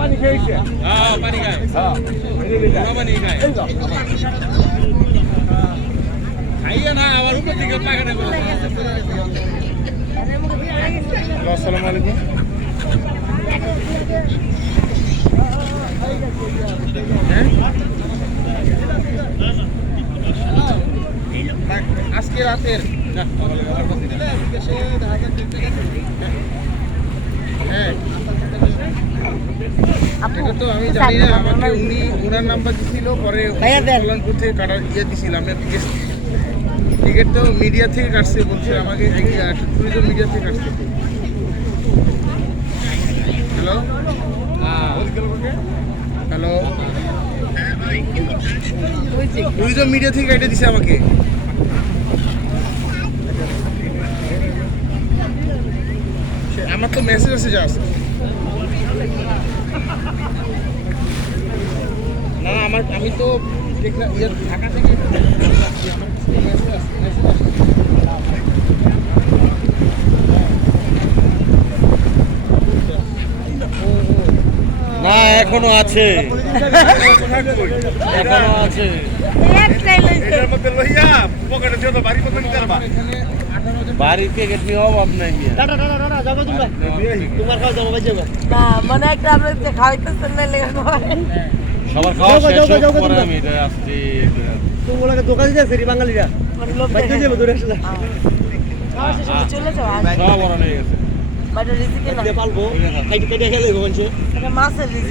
পানি খেয়েছে পানি খায় খাইয়ে না আবার উপর দিকে পায়খানা করে। আসসালামু আলাইকুম। আজকে রাতের তো আমি জানি না, আমাকে উনি ওনার নাম্বার দিছিল, পরে কল্যাণপুর থেকে কাটার দিছিলাম টিকিট তো মিডিয়া থেকে কাটছে বলছে আমাকে, ট্যুরিজম মিডিয়া থেকে কাটছে। হ্যালো হ্যালো, ট্যুরিজম মিডিয়া থেকে কেটে দিছে আমাকে। আমার তো মেসেজ আছে যা আছে না, আমি তো দেখলাম ঢাকা থেকে না এখনো আছে, এখনো আছে। বাড়িতে গেটনি অভাব নাই মানে একটা আপনাদের খাওয়াইতেছেন না লেগে সবার খাওয়া শেষ করে আমি এটা আসছি। তোমাকে দোকান দিয়েছে বাঙালিরা চলে যাও সব বড় হয়ে গেছে। মাছের রিজিক